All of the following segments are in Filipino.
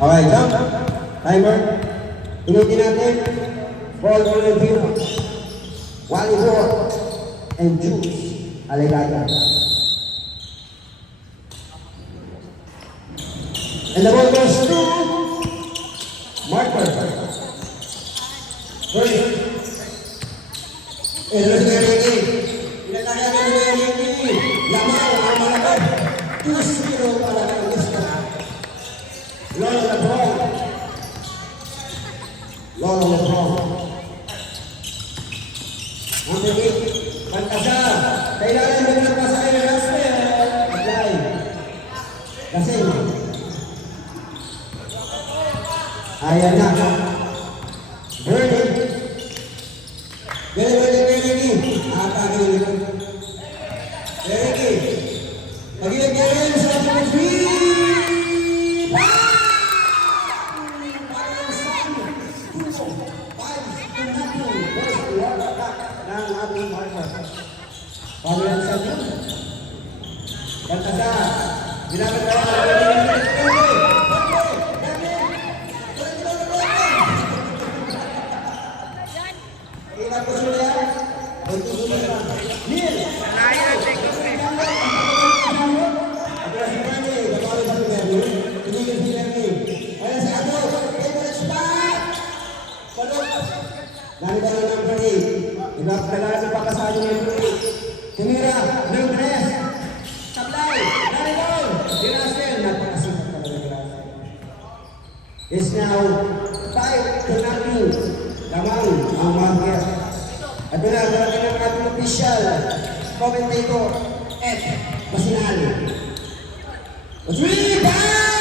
Okay, jump. Timer. Inutin natin. Paul Olivino, Wally Moore, and Juice Alegada. And the ball goes to Marker. First. And the Ricky. Pinataya na ni Ricky. Lamang ang malakad. 2-0 para kay Lista. Lolo Lebron. Lolo Lebron. Ang Ricky. Pantasa. Kailangan mo na pasa kayo ng Apply. Kasi ayan na. Burning. Ganun Ricky. Nakapagin ito. Ricky. Pag-iagyan sa mga three. Parang saan. 5-2. First attack ng ating marker. Pagyan sa inyo. Pantasa. Ginamit na is now 5-0. Lamang ang marker. At na, marami ng ating official commentator, Ed Masinali. Three down!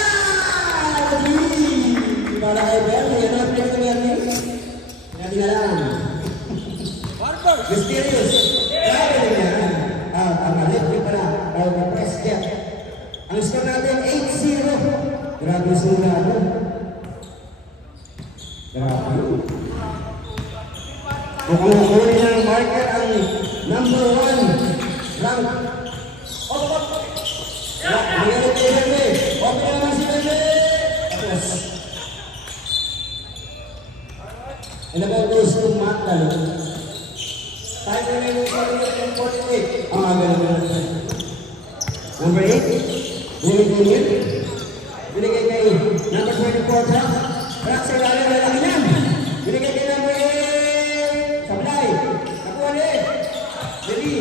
Para kay Bernie, yan ang pinag-Bernie. Natin na lang. Mysterious. Grabe niya. Ang alipin pa na. Tawag na press jet. Ang score natin, 8-0. Grabe sigurado. Grabe. Kung ang huli ng marker ang number 1 rank. Mayroon kayo Bebe. Open naman si Bebe. Tapos. And the ball goes to Matalo. Time na yung 48. Ang agad. Number 8. Binigay kay number 24. Crack sa ilalim na laki niyan. Binigay kay number 8. Sablay. Nakuha ulit. Ready.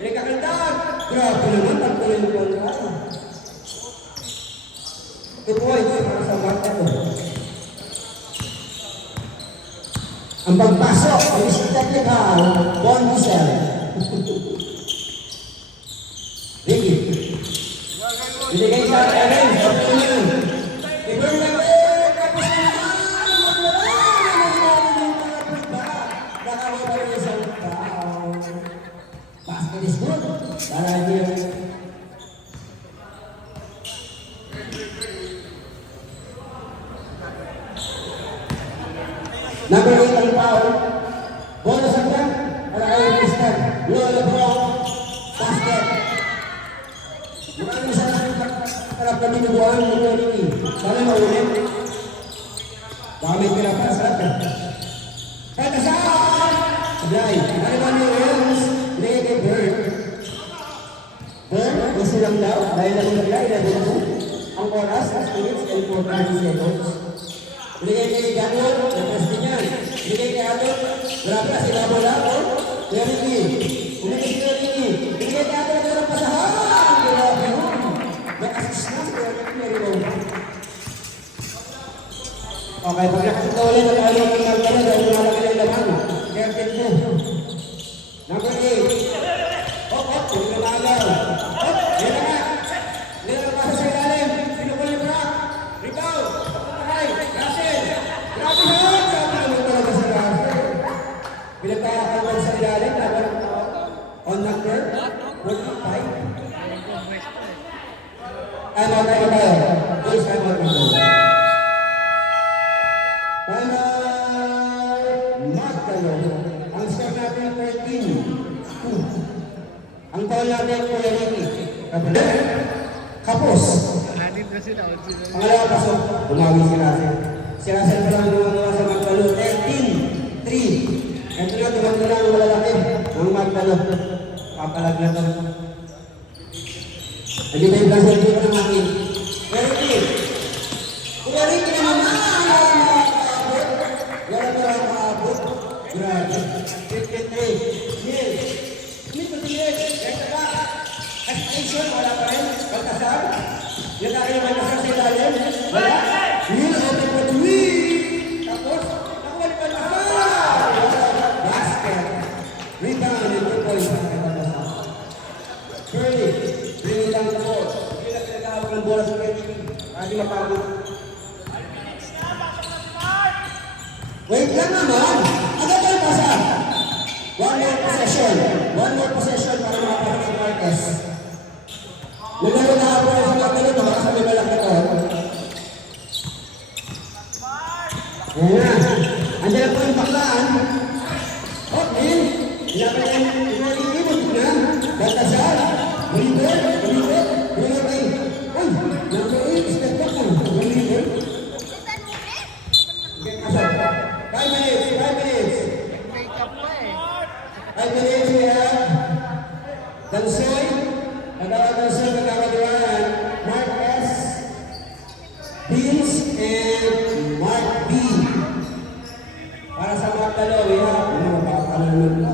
Ready kakantaan. Grabe naman. Pagkuloy mo lang ka. 2 points para sa market ko. Ang pagpasok ay isang technical. Bon Michel. Ricky. Binigay sa Aaron. Ibang na basket is good. Para dia number 8 ang foul. Bola sa kanya. Para kay Mr. Lolo Lebron. Basket. Bukan sa para paninubuan mo ni. Sana maulit. Dami pila para sa atin. Kaya sa Sablay. Ano ba ni Williams? Binigay kay Bird. Bird, gusto lang daw. Dahil na Sablay, ang oras, 6 minutes and 40 seconds. Binigay kay Daniel, napres din yan. Binigay kay Adol, grabe si Labo-Labo. Kaya Ricky, binigay kay Ricky. Binigay kay Adol, nagkaroon pa sa hang. Grabe mo. Nag-assist na, kaya Ricky. Okay, pag nakasita ulit, nag-alok ng magdala dahil malaki ng laman. Kaya Ricky. Number 8. Hop, hindi na maalaw. Hop, yan na nga. Hindi na mapasa sa ilalim. Pinukulit yung rock. Rebound. Patay. Russell. Grabe mo. Grabe naman talaga sa Russell. Pinagkakakalman sa ilalim. Laban on number 45. Time out tayo. Please, time out tayo. Time out. Mark tayo. Ang score natin 13. Ang taon natin, Kuya Ricky. Kapos. Pangalawa pasok, bumawin si Russell. Si Russell pa lang gumagawa sa Magpalo. 13-3. Ito na, tumagdo na ang malalaki. Ang Magpalo. Papalag na to. Hindi ba yung Russell dito ng akin? Pero Ricky naman, wala pa lang maabot. Grabe. 53. Yes. Hindi ko tingin. Ito ba? Aspiration, wala pa rin. Baltasar. Yan tayo naman sa ilalim. Wala. Yun, open for the win. Tapos, nakuha ni Baltasar. Basket. Rebound, and 2 points para kay Baltasar. Curly, bring it down the ball. Hindi na pinagkahawak ng bola sa Kevin. Hindi mapagod. Wait lang naman. Agad ang pasa. One more possession. One more possession para makapagod si Marquez. Naglaro na ako sa mga ganun, makakasabi malaki ko. Ayan na. Andiyan na po yung baklaan. Okay. Ilaban na yung ibon na. Baltasar. Bolívar. Bolívar. Bolívar. Uy! Nag-uwi. Step back mo. Bolívar. Okay, asal. 5 minutes. 5 minutes. 5 minutes we have. Dansoy. Nagawa Dansoy. Nagkakadiwanan. Mark S. Beans and Mark B. Para sa mga talo, we have. Mapapalaman na.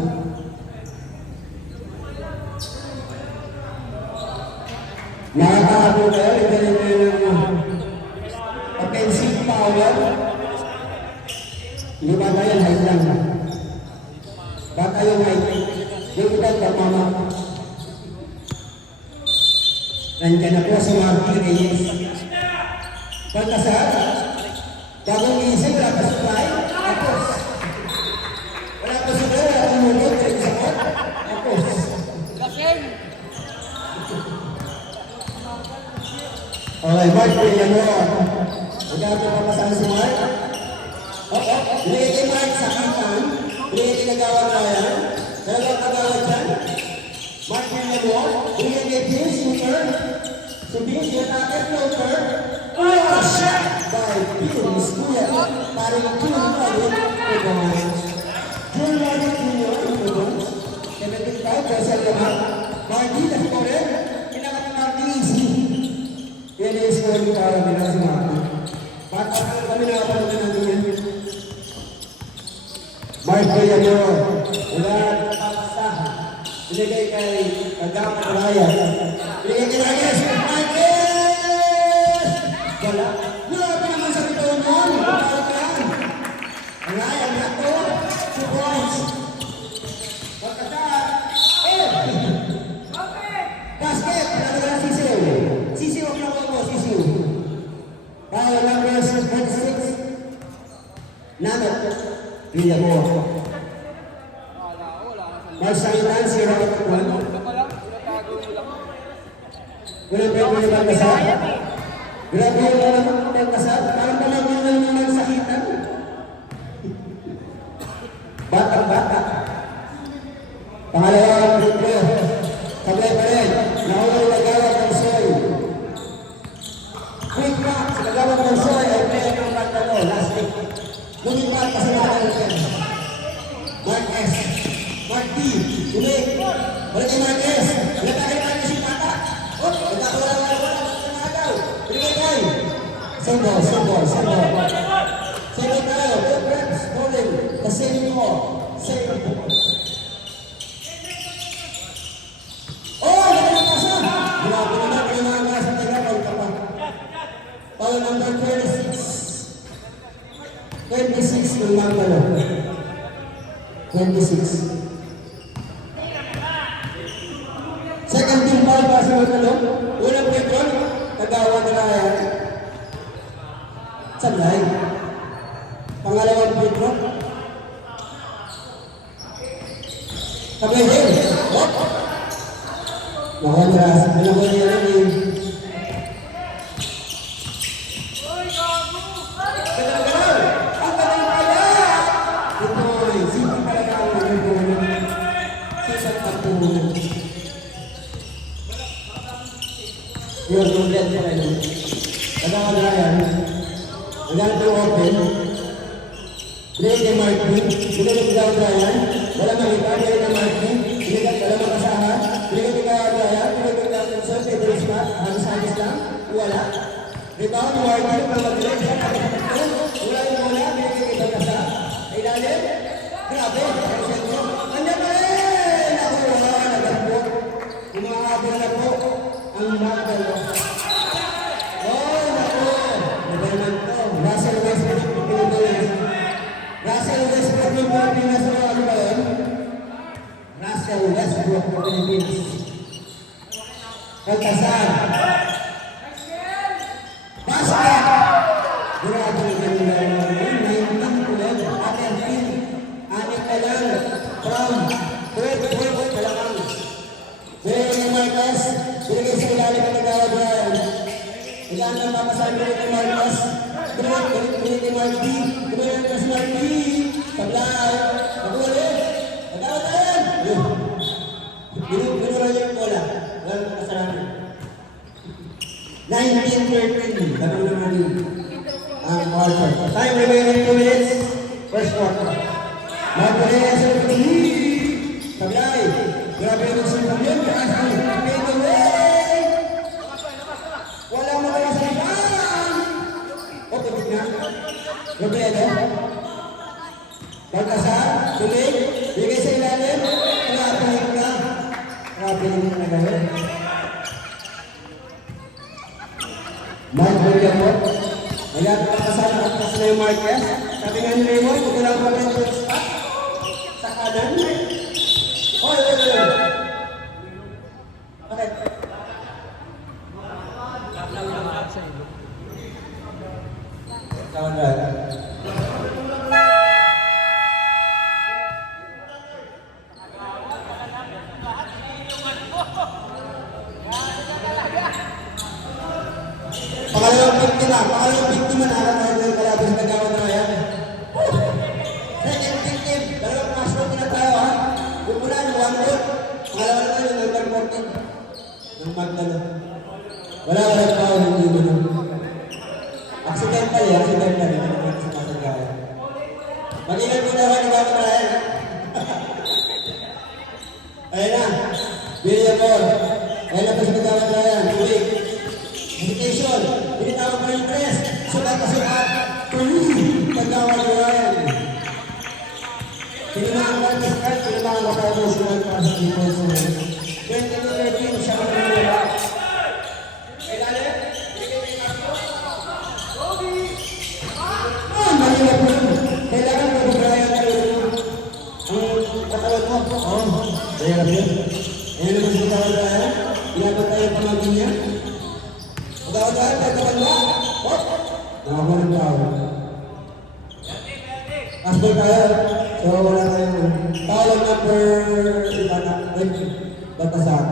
Nakakahabo kayo. Ito yung offensive power. Hindi ba tayo height lang? Ba tayo height? Yung kita mama. Nandiyan na po sa mga Reyes. Baltasar. Bagong isip, wala pa supply. Tapos. Wala pa supply, wala pa munod. Tapos. Okay, Mark, pinyan mo. Magkakita pa masama si Mark. Binigay kay Mark sa kapan. Binigay kay Nagawang Ryan. Dalawang kagawad dyan. Mark, pinyan mo. Binigay kay Vince, shooter. Si Vince, yung attacker, floater. Oh, shot! By Vince, kuya. Parang June Martin, June Martin Jr. 75, Joseph Lamar. Martin, that's correct. Pinakata Martin, easy. Yan yung scoring para nila si Martin. Bata ka kami nakapanood na natin yan. Mark Villamor. Wala papasahan. Binigay kay Kagama Ryan. Binigay kay Reyes. Marquez! Wala. Wala pa naman sa bitaw nun. Ryan. Ryan na to. 2 points. Pagkasaan. Basket. Nagagala sisiw. Sisiw ang nakuha mo. Sisiw. Foul number 46. Nanot. Villamor. Marsakitan si Robert Juan. Walang pwede ni Baltasar. Grabe yung walang Baltasar. Parang talagang yung marsakitan. Batang-bata. Pangalawang Rito. Sablay pa rin. Nakuha yung Nagawang Dansoy. Quick back sa Nagawang Dansoy ay player ng Pantalo. Last week. Lumipat kasi natin. Mark S. Mark D. Ulit. Ulit kay Marquez. Ulit kay Marquez yung bata. Oh, nagkakawala nga wala. Nagkakagaw. Ulit kay. Sembol. Sembol tayo. Good reps. Bowling. The same ball. Same ball. Oh, nagkakasa. Grabe naman. Pinamanga sa Tagapag ka pa. Foul number 26. 26 ng Magpalo. 26. Second team foul para sa Magpalo. Unang petrol, Kagawang Ryan. Sablay. Pangalawang petrol. Sablay din. Oh! Nakondras. Nakuha niya lang yung You're going to get Nagawa na yan. Nagawa po open. Binigay kay Martin. Binigay kay Gawad Ryan. Wala makita. Binigay kay Martin. Binigay wala makasahan. Binigay kay Gawad Ryan. Binigay kay Gawad Ryan. Pedro Scott. Ang sagis lang. Wala. Rebound, Martin. Pamagilay. Wala yung bola. Binigay kay Balcasa. Ay lalim. Grabe. Nandiyan pa rin. Ako wala. Nagagpo. Umahabol na po. Ang Magdalo. Oh, naku. Nabayaman to. Russell Westbrook. Russell Westbrook ng Pilipinas. Ano ba yun? Russell Westbrook ng Pilipinas. Baltasar. Basket. Grabe yung kanila yun. 19 ulit. Atin. Anik na lang. From 12 ka lang. Binigay kay Marcos. Binigay sa ilalim ng Gawad Ryan. Ilan ang mapasabi kay Marcos. Binigay kay Marty. Binigay kay Marty. Sablay. Nakulit. Nagawad Ryan. Binura niya yung bola. Walang kasalanan. 19-13. Gano'n naman yun. Ang quarter. Time remaining 2 minutes. First quarter. Magpalaya sa pagkakas. Sablay. Grabe yung sumbong yun. Take away. Walang makakasalitan. O, tubig na. Robredo. Balcasar. Tulig. Bigay sa ilalim. Pinapalik ka. Grabe yung nagawin. Mark William po. Ayan, pakasal at kasi na yung Marquez. Sabi nga ni Raymond, kung lang pa rin yung spot. Sa kanan. Oy. Bakit? Kawan ba? Pangalawang biktima na alam ng kalabas na Gawad Ryan. Second victim, dalawang passport na tayo ha. Una yung 1 goal. Pangalawa naman yung number 14 ng Magdalo. Wala tao hindi mo na. Accidental yan, accidental. Mag-ingat mo naman ni Gawad Ryan. Ayan na, William Moore. Ayan na pa si Gawad Ryan. Tuwig. Meditation. Binitawag mo yung press. Sulat. Tuloy. Pagkawag mo yan. Pinamangan ka ng start. Pinamangan ka tayo ng sulat para sa defense mo. 20-13 siya ka ng wala. Kailangan? Mali na po. Kailangan mo Brian tayo ang katawan mo. Kaya na po. Ayan naman si Gawad Ryan. Inabot tayo ang pamagin niya. Gawad-gawad, pagkawan ba? Nakakuha ng tao. Asbol tayo. So, wala tayong tao number Balcasar.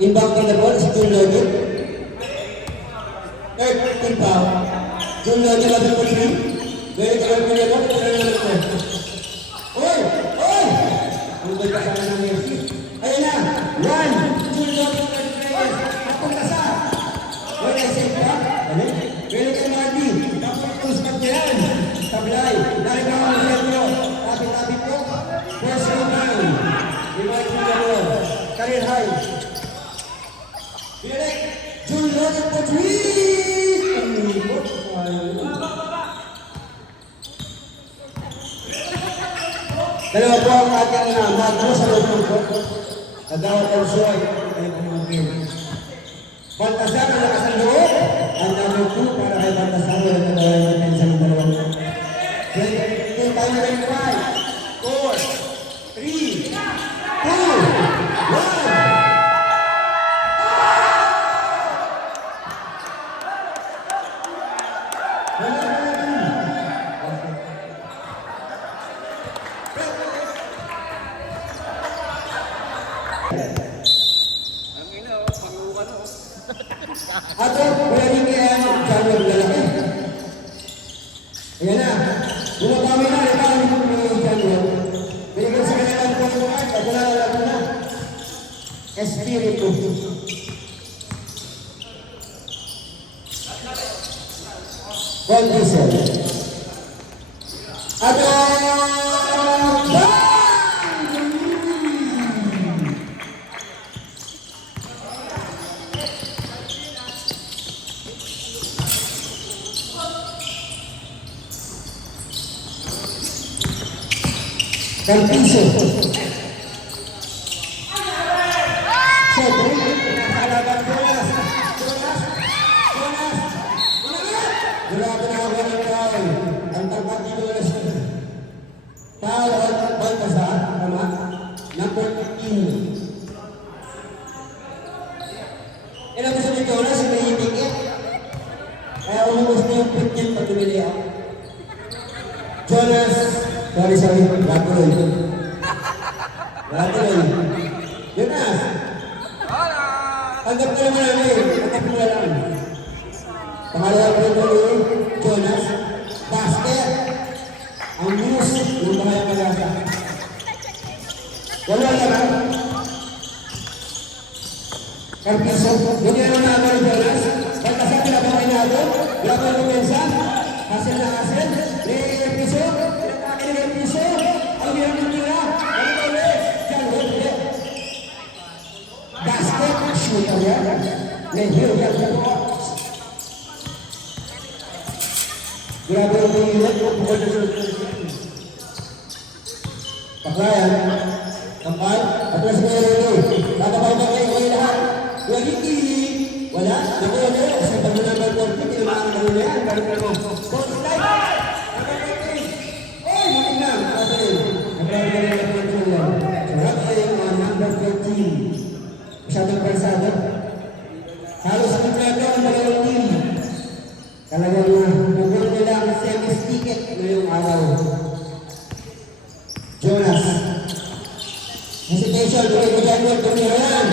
Inbound in the ball is Jun Lodi. Third team foul. Jun Lodi, level 3. Very good for the ball. Oy! Ang Balcasar na ng Mercy. Ayan na! 1! Jun Lodi. Balcasar. Wala yung safe pa. Pwede kay Marty. Tapos kuspat niya yan. Sablay. Narikaw ang sentro. Tabi-tabi po. First rebound. Marty Galor. Career high. Bilek. Jun Lodi po. Dalawa po ang ating magro sa loob ng court. Nagawad ang suway. Ay pamangkin. Balcasar ang lakas ng loob. Ang number 2 para kay Balcasar. Walang nagawin ng pensa ng dalawang. 2 tayo na rin 5, 4, 3, 2, 1. Ato, wala din kaya January lalaki. Ayan na. Bumabami na, ipang yung January. Binigyan sa kanila ng pagkakas, at wala na. Espiritu. Paul Diesel. At Campiso. Ilang gusto ni Jonas, may ticket. Kaya umubos na yung pit niya pag tumili ako. Jonas, sorry, Ratuloy. Jonas! Tanggap ka naman namin, tanggap mo lang. Pangalawa ko ito ni Jonas, basket. Ang news ng mga pag-asa. Wala lang. Campiso, ganyan ang mga ni Jonas. Pagkasal na ba kayo nato? Grabe ang kumensa. Hasil na hasil. Piso. Piso. Ang hirap ng tira. Ang ulit. Diyan, ulit. Basket. Shooter yan. Nehil yan. Grabe ang ulit. Paklayan. Kampal. Atras mo yung ulit. Tatapay ba kayo lahat? Wala. Sa pag-number 40, kailangan mo na yan. Balik mo. Coach Light! Oy, makin lang. Sarap kayo ang number 14. Masyadong persado. Halos ang plano ang dalawang team. Talagang nagulo nila ang semis ticket ngayong araw. Jonas. Hesitation. Bukay ko dyan mo. Tumira yan.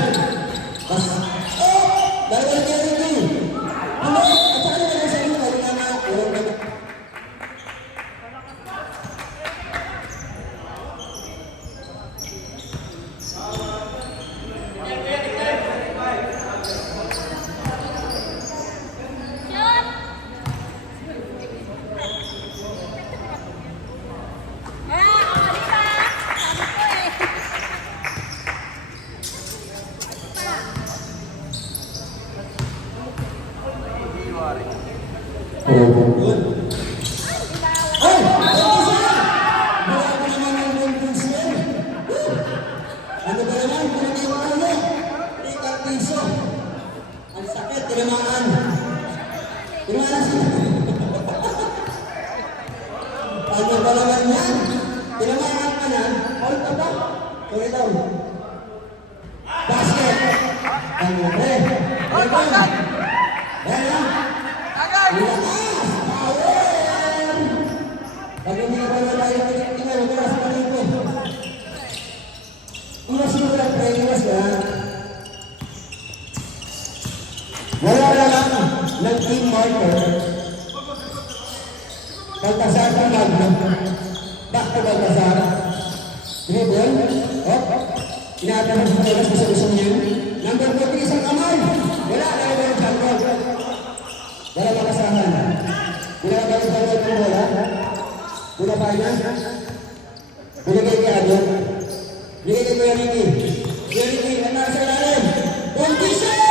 Dalawa niya rin yun. Ano? At saka naman sa inyo, wala na. Wala lang ng team marker. Baltasar ang magno. Back to Baltasar. Dribble. Inatanan sa Jonas sa gusto niya. Number 40 isang kamay. Wala na yung jump. Wala makasahan. Wala ba yung bawal ng bola? Wala ba yan? Binigay kay Adon. Binigay kay Kuya Ricky. Kuya Ricky, ano sa ilalim? Condition!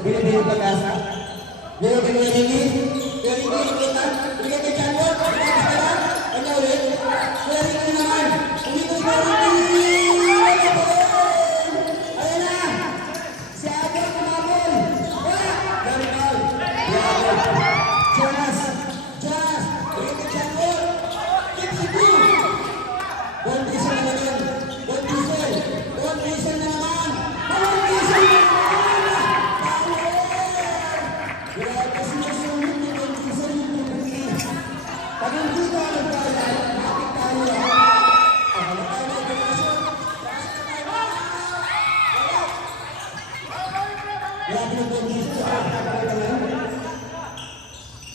Binibigyan pag-asa. Binibigyan ng hindi. Binibigyan kita. Binibigyan kay Chanwon. Pagkakas ka lang. Ano ulit? Binibigyan naman. Hindi ko binibigyan. Ayan na. Si Abel kumabol. Wala. Ganibal. Jonas. Binibigyan kay Chanwon. Keep si Boo. One diesel naman yun. One diesel na naman. One diesel na naman.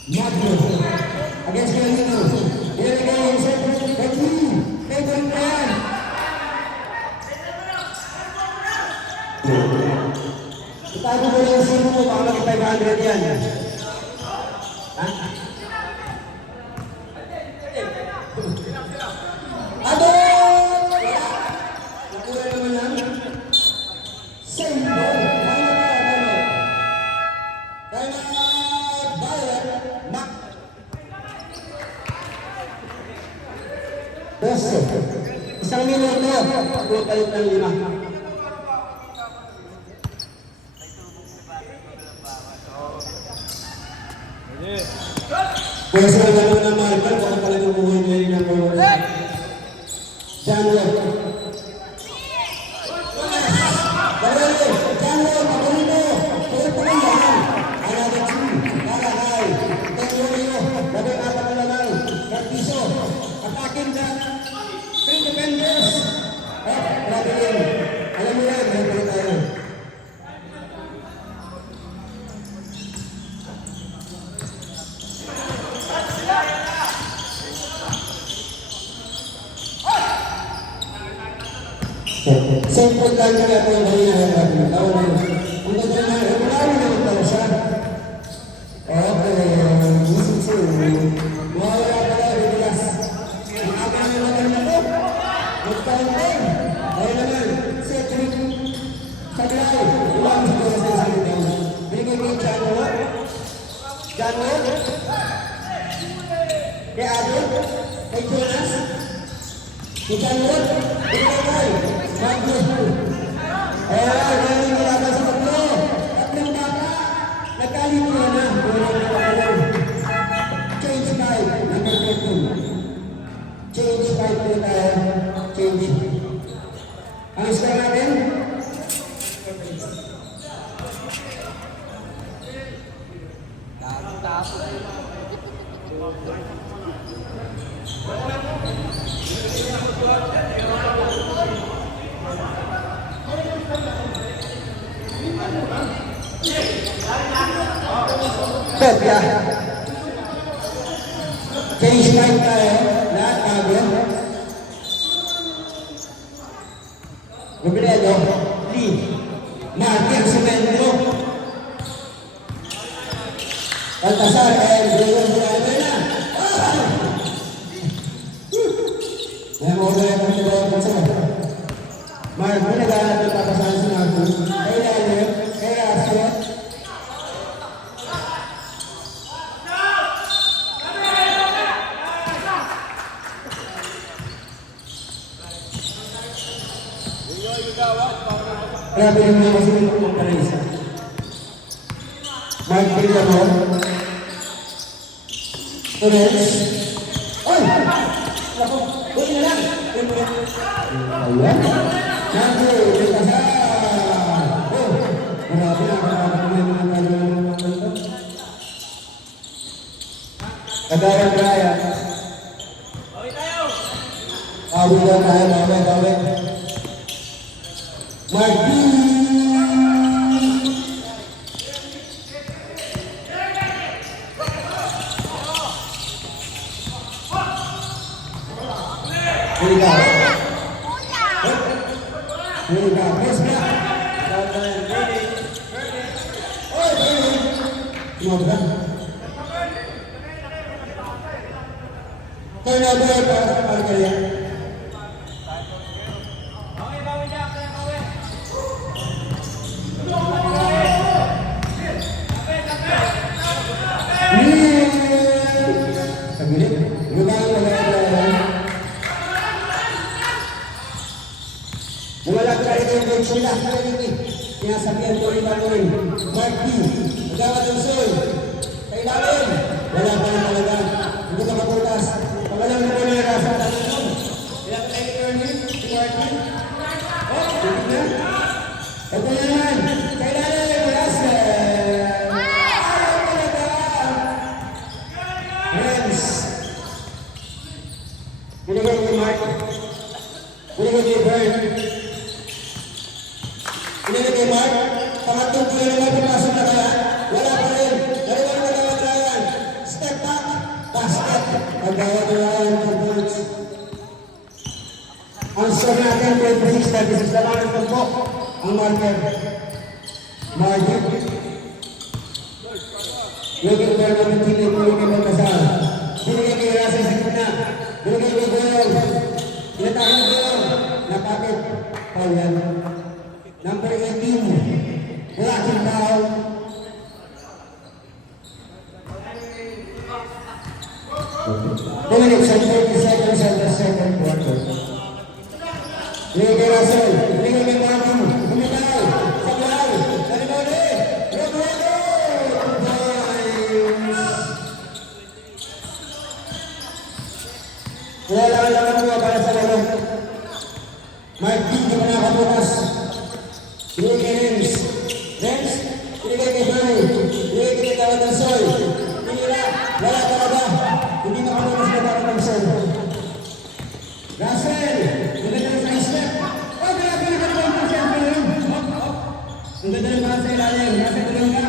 Magno. Against Galino. Nilagay yung set. Becky. Favorite na yan. Itago mo lang yung sino mo. Baka mag-500 yan. Ha? Ado! Nakura naman yan. Same ball. Kaya Bayad. Mac. 12. Isang minuto. Pagpapalit ng 5. Kaya sila naman ng Marvel, baka talagang buhay na rin ang mga John Wall. Barelo, John Wall, Pabolino, kaya pa rin yan. Another two, Barangay, Teglio, labing apat na lamang, Carpizo, attacking the three defenders. Grabe yun. Alam mo yan, may pala tayo. Simple lang kaya ito yung hinahanap ng tao na yun. Kung ito na, regular na yung tao siya. Okay, listen to mawala pala, bibilas. Ang akin na naman na ito. Magkain. Ay naman, setting. Saglay. Ilang siguro sa isang ito. Binigay ko yung Janwo. Janwo. Kay Ado. Kay Jonas. Kay Janwo. Binigay ko. Magno. Ayan, galing nila sa tatlo. Tatlong baka. Nagkalit mo na. Change 5. Number 13. Change 5 po tayo. Change. Ang score natin? Kopya. Change 5 tayo. Lahat bago. Robredo. Lee. Martin Cemento. Baltasar. And Gregorio Morales na. May mga na yung pagkakasal. Mark, may naghahanap ng papasahan sa natin. Kay Lalo. Kay Rasio. Grabe yung mga masunod ko mong Teresa. Mark Villamor. Torres. Oy! Lako! Uy na lang! Ayan. Nandiyo! May oh! Grabe na. Grabe na mga tayo. Kagaya Braya. Awit tayo! Awit na tayo. Awit. Martin! Huli ka. Press na. Turnover para sa Margaria. Sila sinasabihan ko rin ako rin. Mark D. Magawa ng soy. Kailangan. Wala pa rin talaga. Hindi ka maputas. Pagalang mo na yung rasa. Ilang tayo turning. Si Mark D. Oh, hindi na. Ito na yan. Kailangan yung rasa. Ayaw talaga. Friends. Binigay ni Mark. Binigay ni Bert. Ini kay Mark, pangatlong tuloy naman pumasok na kaya. 36 laman ng tumpok. Ang marker. Marker. Lugin ko naman pinili ko yung Baltasar. Binigay kay Russell sa gitna. Binigay kay Goyong. Pinatakan ko yun. Napakit. Paulan. Number 18. Walaking tao. Minutes and 30 seconds of the second quarter. Binigay kay Russell. Binigay kay Martin. Bumitaw. Sablay. Dalibali. Roberto. Wala lang mo para sa laro. Mark D. Di pa nakabukas. Binigay kay Renz. Renz. Binigay kay Bernie. Binigay kay Tawad ng Sol. Binira. Wala talaga. Hindi makabukas na Tawad ng Sol. Russell. Binigay na sa step. Oh, grabe na ka naman sa ilalim. Ang ganda ng mga sa ilalim. Nasa tulang ka.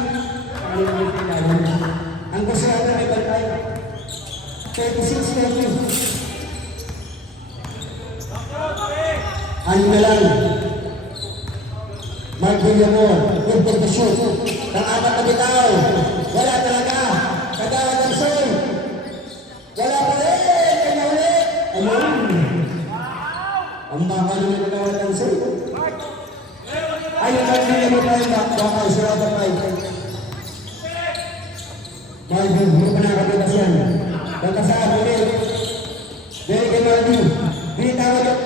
Ang gusto natin ay bantay. 36-30. Ano na lang? Mark Villamor, good for the shoot. Ang-apat na bitaw. Wala talaga. Katawad ng Sol. Wala pa rin. Kanya ulit. Ang baka nyo na katawad ng Sol. Ayun, Mark Villamor pa rin. Baka sila pa rin. Marvin, hindi pa nakakabukas yan. Baltasar, ulit. Derek and Marvin. Binitawad yung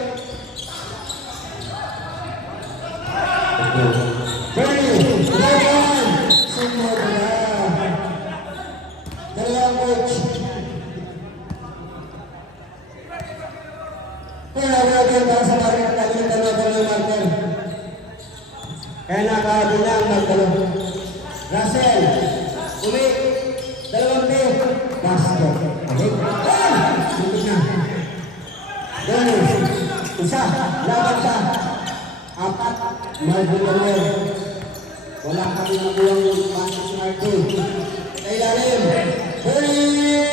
Bernie, Logan, sunod na. Dalawang coach. Kaya Logan para sa marker, kalimutan na ng marker. Kaya nakakabin na ang magdalo. Russell, uli, dalawang pay. Basket. Okay? Sunod na. Bernie, isa, laban sa apat, Marvin Villamor. Wala kami nabuwang yung pasok si Marvin. Sa ilalim, Bernie!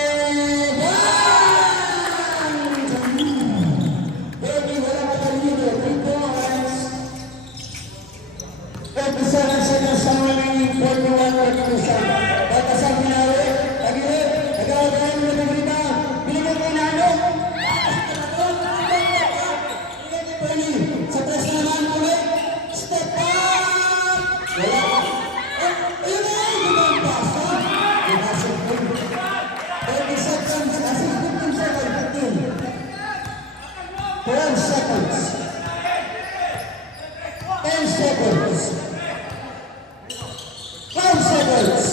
Bernie, wala ka kanino. 3 points. 37 seconds sa remaining 41-42. Baltasar Pinawe, tagilid, nag-aagayan mo na balita. Binigay kay Nano. Sa press naman ulit. Step up! Wala. Ayun na! Hindi ang paso. Pinasok ko. 30 seconds. Kasi 15 seconds. 12 seconds. 10 seconds. 12 seconds.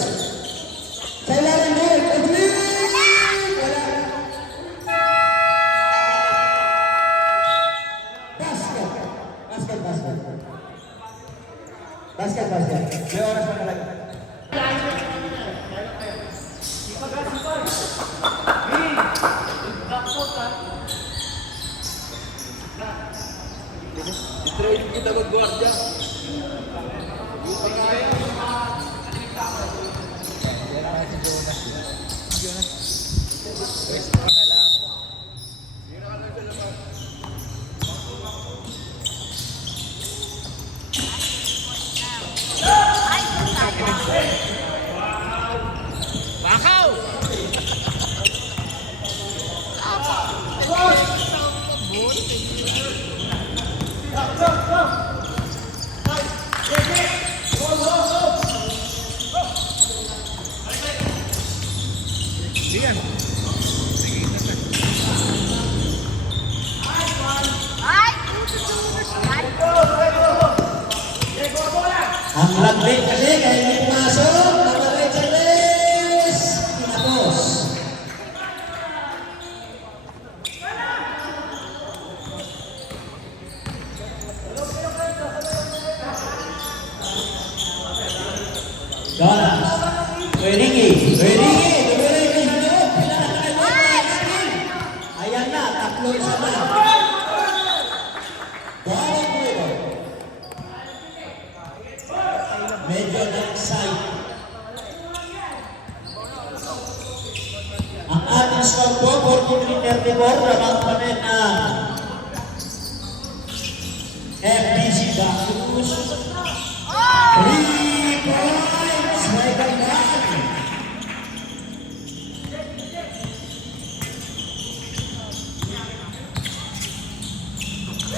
Sa ilalim mo. Wala. Basket. May oras pa talaga. Training kita mag-guardia. Ang laglit kasi kaya hindi pumasok. Nakalay Charles. Tinapos. Donas. Wenigi. Ayan na, tatlo isa na. Medyo na-excite. Ang ating score po, 43-34, ramang panin na FBC Bacchus. 3 points. May kagad.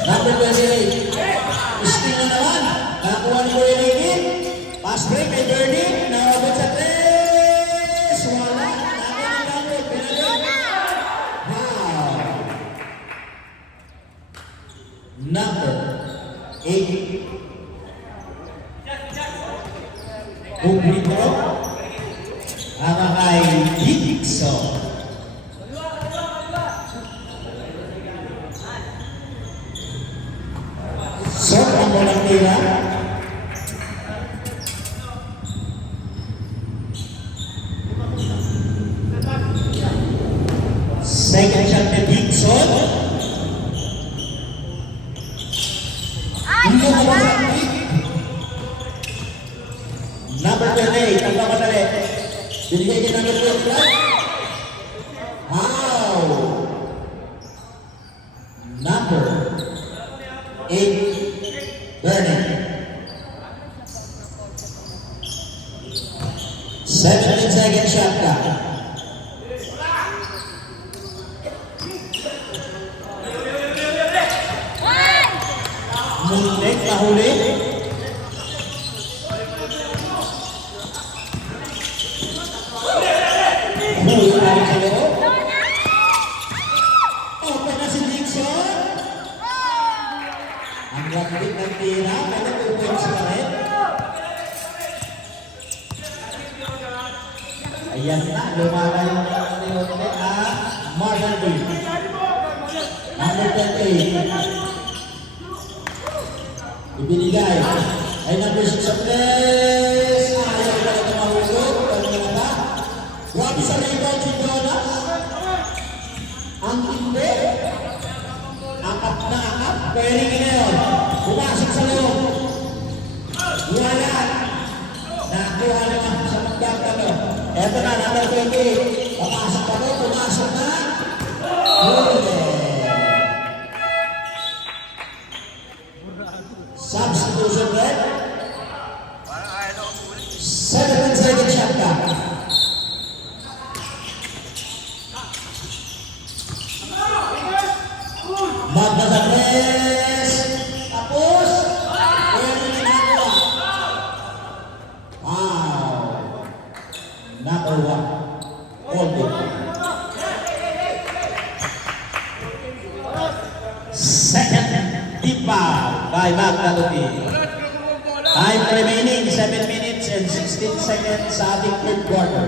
Number 28. Steal na naman. Nakakuha ni Kuya Ricky. Pass break kay Bernie. Nakabot sa 3. Wala. Nakabot. Pinalik. Wow. Number 8. Publiko. Ang kay Dixon. So, ang walang tira. Second shot ni Dixon. Hindi ko ba number 28, ang kamadali. Binigay niya number 28. Wow! Number 8. Burning. 17-second shot ka. Muntik na huli. Huli na rin sa loob. Open na si Dixon. Ang lakit ng tira, pero 2 points pa rin. Ayan na, lumala yung nilunod at Marvin B. Number 28. Ibinigay. Ay number 6 sa press. Ayaw ka na mahulog. Ano na ba? Grabe sa rebound si Jonas. Ang hindi. Akap na akap. Pwede ka na yun. Pumasok sa loob. Wala. Nakuha naman sa magkakano. Eto na, number 20. Papasok pa ko. Pumasok na. Substitution red. 7-second shot ka. Magna sa press. Tapos. Ayan yung ginagawa. Wow. Number 1. Holding. Second deep foul by Magdalupi. Time remaining 7 minutes and 16 seconds sa ating third quarter.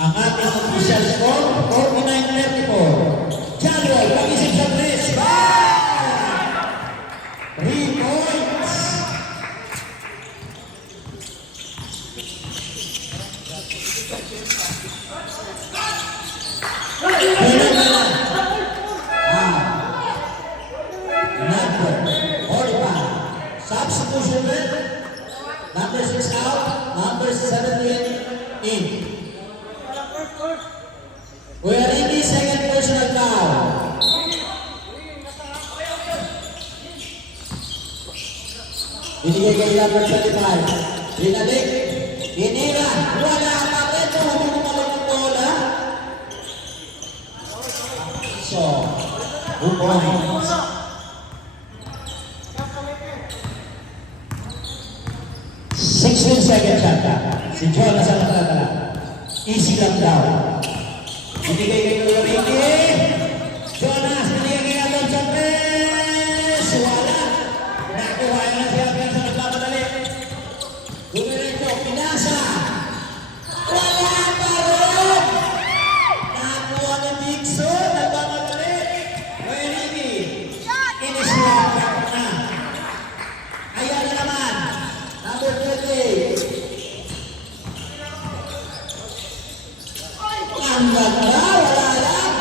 Ang ating official score, 49-34. Januel, pag-isip sa 3. 3 points. Substitution red. Number 6 out. Number 17 in. We are in the second personal foul. Binigay kay number 25. Binalik. Inira. Wala pa rin. Huwag mo bola. So, 2 points. 16-second shot ka. Si Jonas ang nakatala. Easy lang daw. Binigay kay Kuya Ricky. Jonas, binigay kay Adon sa press. Wala. Nakuha na siya sa nagpapadali. Dumiretso, pinasa. Wala pa rin. Nakuha ni Dixon. Nagpapadali. Kuya Ricky. Iniswap na. Ayan na naman. Number 28. Ang ganda, wala lang.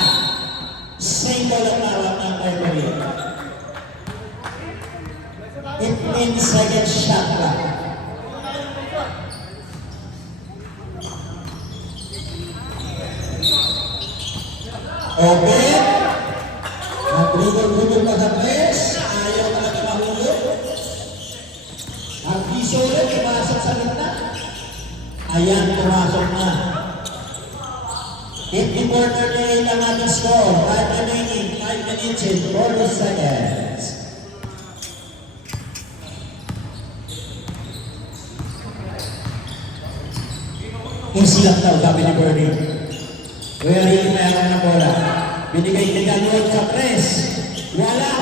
Single ang lawak ng Beverly. 15-second shot lang. Okay. Nag-dribble pa sa press. sa gitna. Ayan, pumasok na. 54-38 ang ating score. 5 remaining, 5 minutes and 40 seconds. Easy lang daw, sabi ni Bernie. Kuya Ricky meron na bola. Binigay ni Ganon sa press. Wala.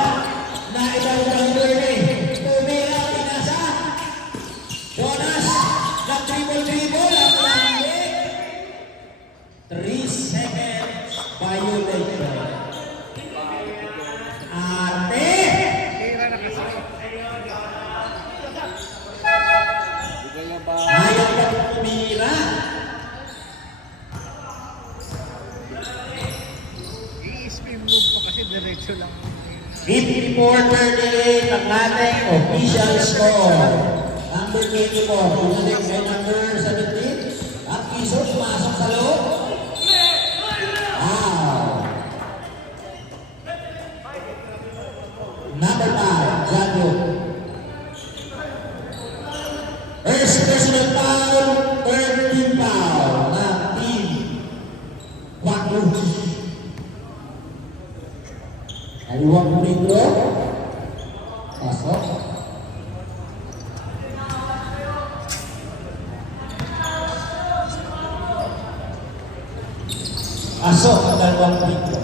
Naibaw ng Bernie. Tumira, pinasa. Jonas, nag-dribble. Ang landi. 3 seconds. Violation. Ate! Ayaw ka tumira. I-spin move pa kasi diretso lang. 54-38 ang ating official score. Number 24, pinalik kay number 17. At Kiso, pumasok sa loob. Wow! Number 5, John Luke. First personal foul, third team foul na team Bakus. Kaliwang free throw. Pasok. Pasok ang dalawang free throw.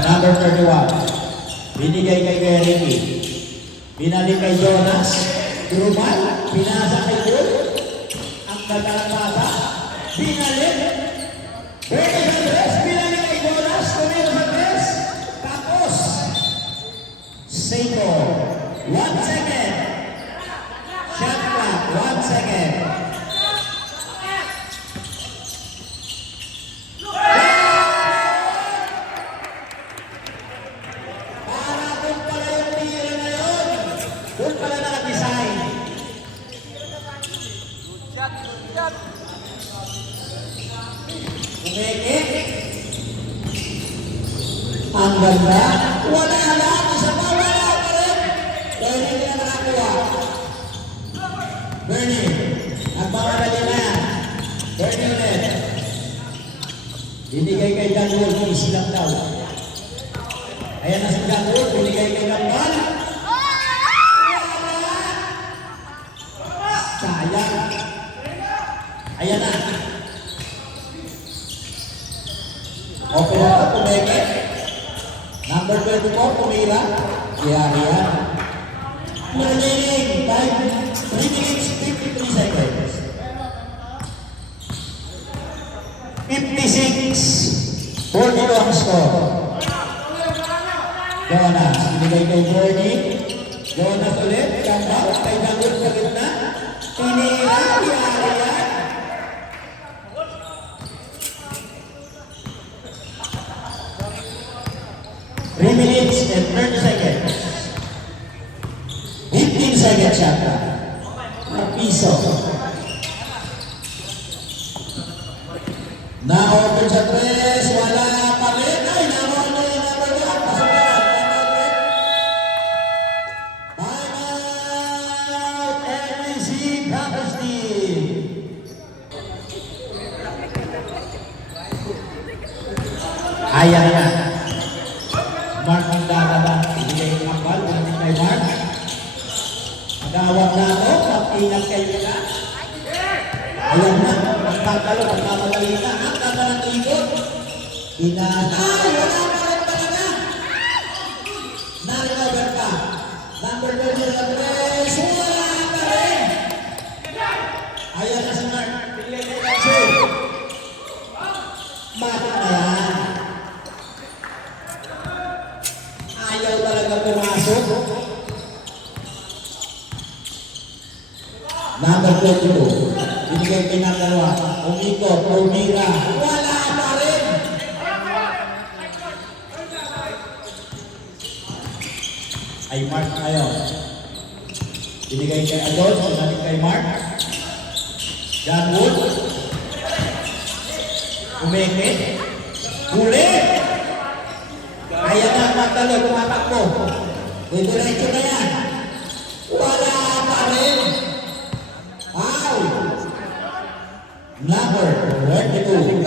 Number 31. Binigay kay Ricky. Binalik kay Jonas. Grumal. Pinasa kay Bull. Ang nagkalabasa. Binalik. Bernie Andres. Binalik kay Jonas. Tumiro sa press. Tapos. Seiko. 1 second. Shot clock. 1 second. Para kung pala yung tira na yun. Doon pala naka-design. Umeke. Ang ganda. Wala lang. Isa pa wala pa rin. Dahil hindi na nakakuha. Bernie. Nagmamadali na yan. Bernie ulit. Binigay kay Ganwol. Easy lang daw. Ayan na si Ganwol. Binigay kay Ganwol. Sayang. Ayan na. Okay na ito, Tumeke. Number 24, Tumira. Yan. Remaining 3 minutes, 53 seconds. 56, 42 ang score. Jonas, binigay kay Bernie. Jonas ulit, ganda, kay Dangot sa gitna. Tinira, yan. 3 minutes and 30 seconds. 15 seconds yata. Piso. Na-open sa press. Wala pa rin. Ay, na-open yung number 1. Pasok na. Time out. NBC Crackers team. Ayan. Mark ang dadaba. Ibigay yung kapal. Unatin kay Mark. Magawag na ako. Pag-ingat kayo nila. Ayan na. Magtatalo. Magmamadali na. Ang ganda ng ikot. Wala pa rin talaga. Na-recover ka. Number 20 na press. Wala pa rin. Ayan na si Mark. Bigay kay Kansu. Bakit na yan? Ayaw talaga pumasok. Number 22. Binigay kay ng dalawa. Umikot, umira. Wala pa rin. Ay Mark tayo. Binigay kay Adol. Sinabit kay Mark. John Wood. Umeke. Huli. Magdalo, tumatakbo. Diretso na yan. Wala pa rin. Foul. Number 22.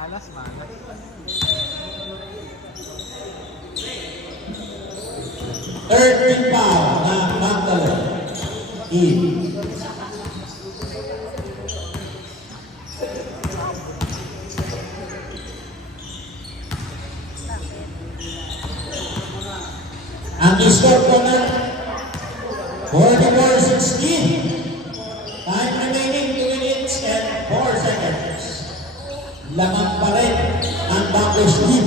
Alas, malas. 13 foul na Magdalo. Ang score ko na 44-16. Time remaining 2 minutes and 4 seconds. Lamang pa rin ang Bacchus team.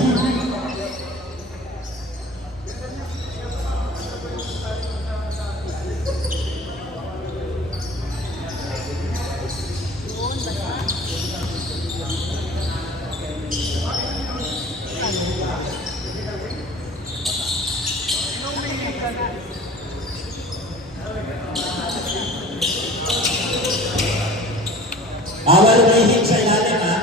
Bawal umihig sa ilalim, ha?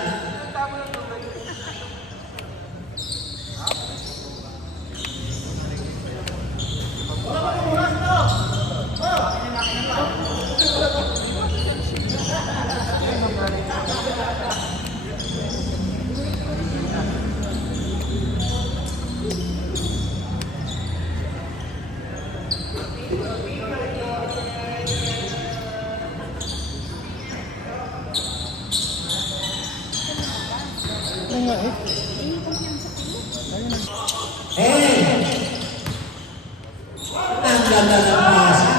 Hey! Ang ganda ng pasa.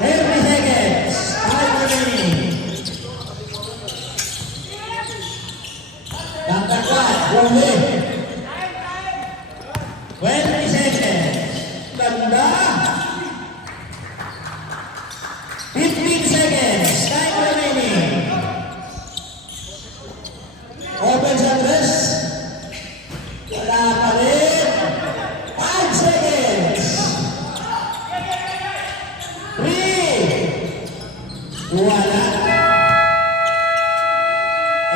30 seconds. Time remaining. Tatakat. Huli. 20 seconds. Ganda. 15 seconds. Time remaining. Open sa tres. Wala pa rin. 5 seconds. 3. Wala.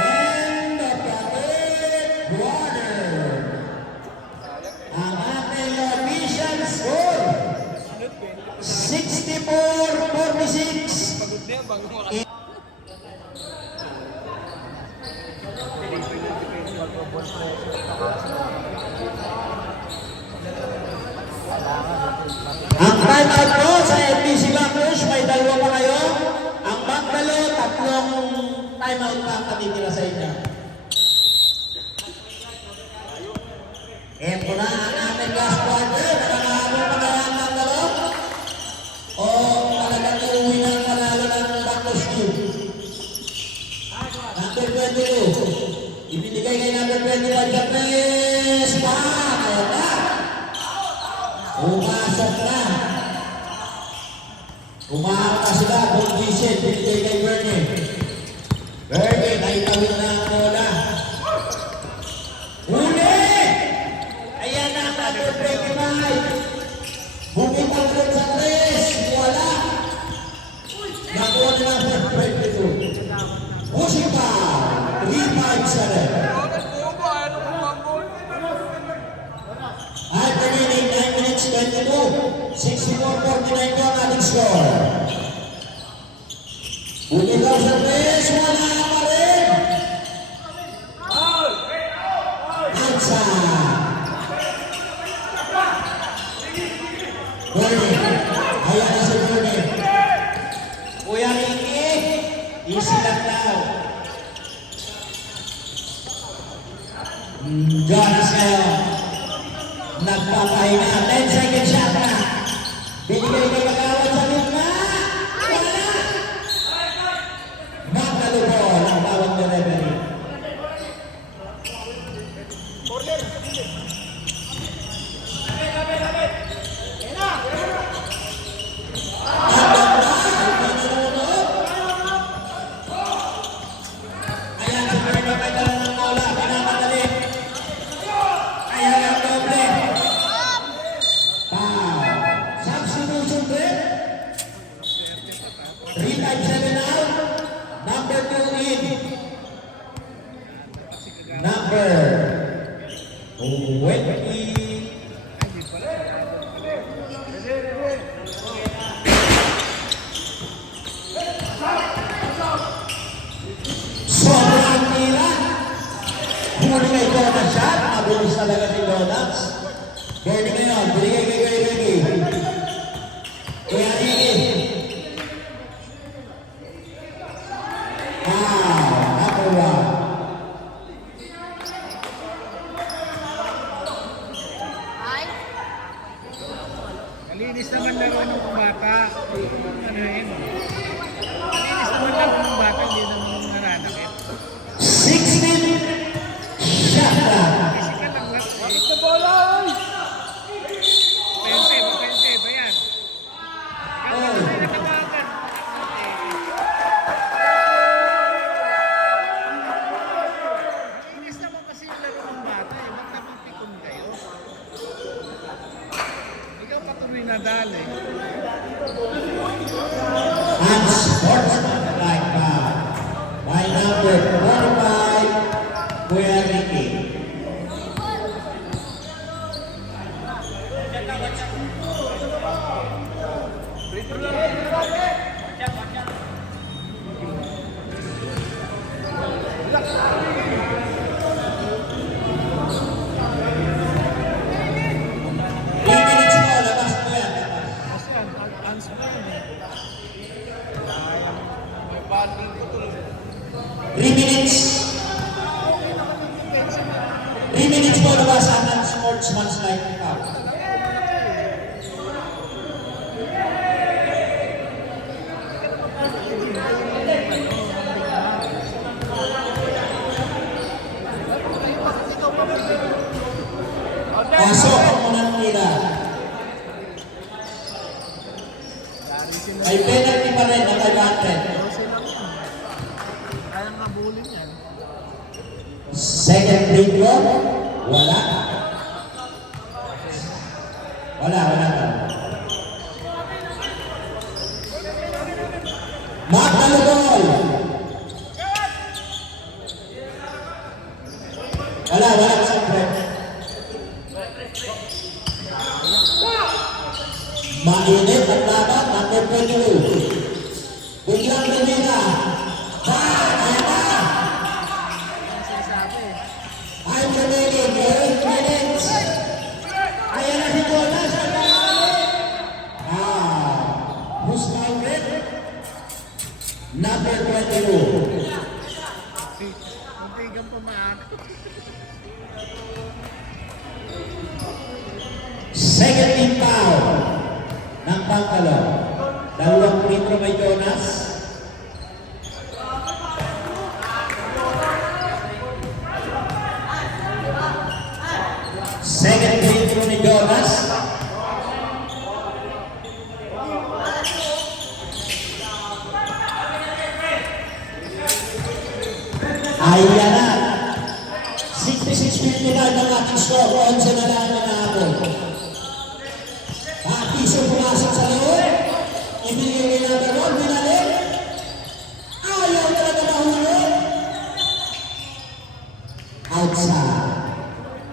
End of the third quarter. Ang ating official score 64-46. Ang timeout po sa FBC Bacchus, may dalawa pa kayo. Ang Magdalo, 3 timeout pa katitira sa inyo. Ito na ang ating last quarter. Nakakahabol pa kaya ang Magdalo? O talagang iuwi na ang panalo ng Bacchus team? Number 22. Ibinigay kay number 21 Japnes. Kaya na. Pumasok na. Umaharap na sila. Bundisip. Binigay kay Bernie. Bernie, naitawin na ang bola. Huli! Ayan na ang number 25. Bumitaw rin sa 3. Wala. Nakuha na number 22. Pushing pa. 3-5-7. At remaining 9 minutes 22. 64-49 po ang ating score. Bumitaw sa 3. Wala pa rin. Ansa. Bernie. Ayan na si Bernie. Kuya Ricky. Easy lang daw. Jonas kayo. Nagpapahinga. 10 seconds shot na. Binigay kay Kagawad sa gitna. Wala. Magdalo po ang tawag ni referee. Ayan, si Bernie may dala ng bola. Pinapadali. Ayan ang doble. Substitution break. muli kay Jonas shot. Mabilis talaga si Jonas. Birdie ngayon, binigay kay Ricky. Kuya Ricky. Number one. Malinis naman laro ng bata. Ano yun? Malinis naman laro ng bata, hindi naman nananakit. 16 shot clock. Physical lang lahat eh. Offensive ba yan? Kapag may natawagan. Malinis naman kasi yung laro ng bata eh. Ba't naman pikon kayo? Ikaw patuloy na dali. And sportsmanlike foul by number 45, Kuya Ricky. Minutes mo, labas mo yan. Kasi answer na yun eh. 3 minutes. 3 minutes mo, labas ang sportsmanlike foul. Pasok ang unang tira. May penalty pa rin na 500. Kaya nga bulin yan. Second free throw, wala. Wala pa. Magdalugol. Wala siyempre. Mainit ang laban, number 22. Biglang ganina. Ayan na. Ang sinasabi eh. I'm remaining 8 minutes. Ayan na si Jonas. Who's counted? Number 22. Kunti kang pumaako. Second team foul ng Pangkalo. Dalawang free throw kay Jonas. Second free throw ni Jonas. Ayan na. 66-59 ang ating score. 11 na lang na naabot. Piso pumasok sa loob. Ibigay ni number 1, binalik. Ayaw talaga mahulog. Outside.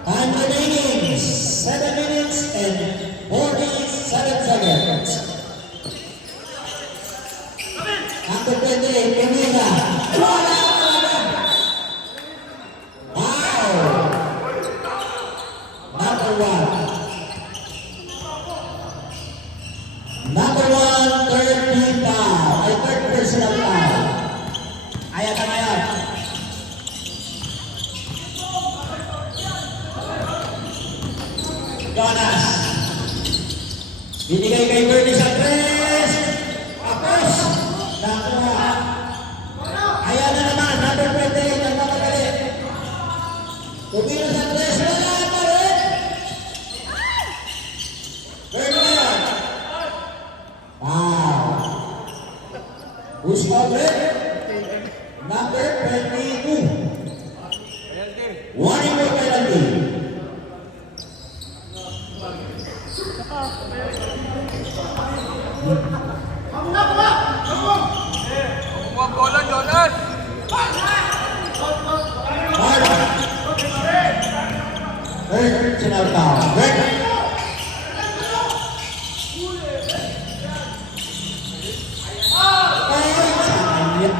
Time remaining 7 minutes and 47 seconds. Number 28, Pumila. Wala talaga. Wow. Number 1. Number 1, third team foul. Ay, third personal foul. Ayan na ngayon. Jonas. Binigay kay Bernie sa 3. Tapos. Nakuha. Ayan na naman. Number 28. Ang mapagalit. Tumira sa 3. Wala pa rin. Bernie ngayon. Wow. Who's covered? Number 22. One more penalty. Huwag bola, Jonas! Mark. Third personal foul. Bernie. Ay, sayang.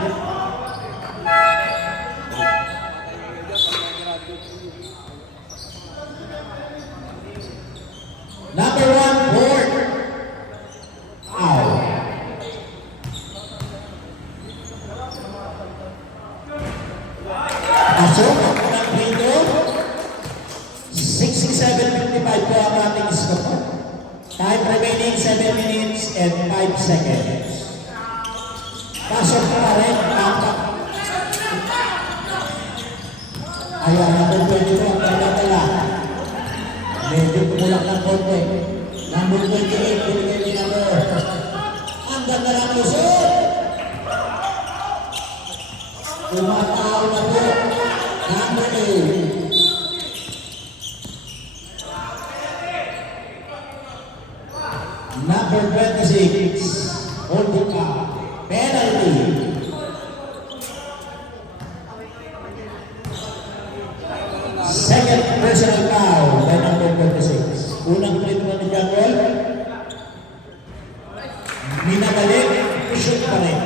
Pasok ng Rito. 67:55 po ang ating score. Time remaining 7 minutes and 5 seconds. Pasok pa rin. Ayan, number 22 ang pagkatala. Medyo tumulak ng konti. Number 28, binigay ni number. Ang ganda ng lusot. Tumatao na po. Number 8. Number 26, holding up, penalty. Second personal foul by number 26. Unang free throw ni John Wall. Minabalik, shoot pa rin.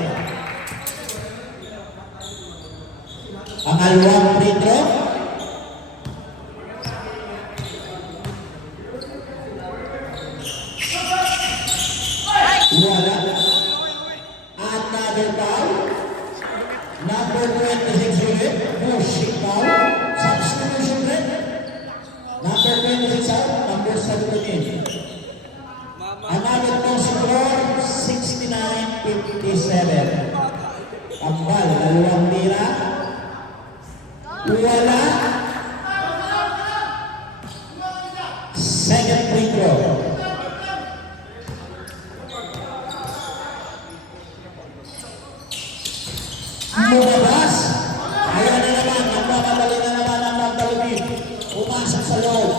Ang alawang free throw. Wala. Another foul. Number 26 ulit. Pushing foul. Substitution rin. Number 26 out. Number 17. Another no score. 69-57. Tambal. Dalawang tira. Wala. Second free throw. Lumabas. Ayan na naman. Nagmamadali na naman ang magdalubin. Pumasok sa loob.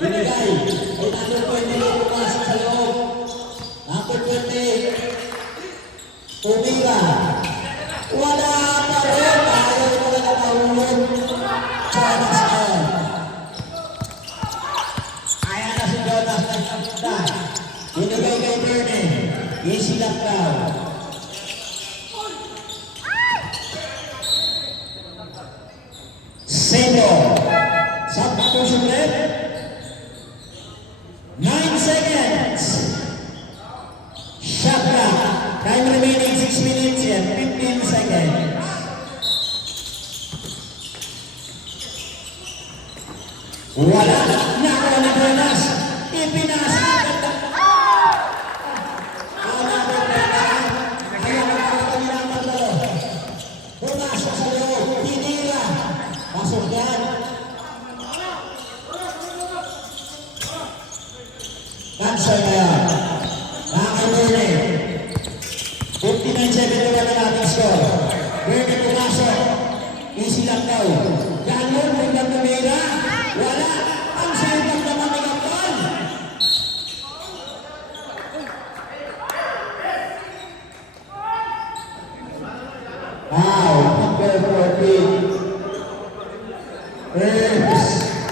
Binigay. Ay number 20 pumasok sa loob. Number 20. Tumira. Wala pa rin. Ayaw ko na nakahulog. Jonas N. Ayan na si Jonas. Binigay kay Bernie. Easy lang daw. Sendo. Substitution left. 9 seconds. Shot clock. Time remaining 6 minutes and 15 seconds. Wala. Nakuha ni Jonas. Ipinasa. Pumasok sa loob. Tinira. Pasok yan. Cancel na yan. Nakakabuli. 59-71 na natin score. Bernie pumasok. Easy lang daw. Ganun, hanggang tumira. Wala. Ang sipag naman ni Kapal. Wow, number 14.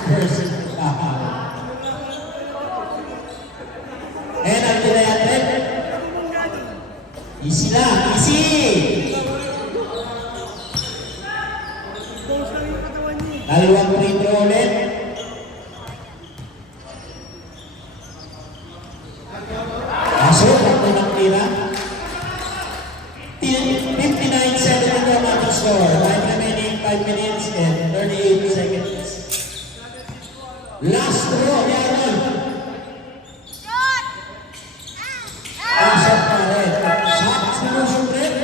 First foul. And ang tinayatid. Easy lang, easy! Dalawang free throw ulit. Pasok, ang unang tira. 59-72 ang score. Time remaining 5 minutes and 38 seconds. Last throw, Yaron. Pasok pa rin. Substitution rin.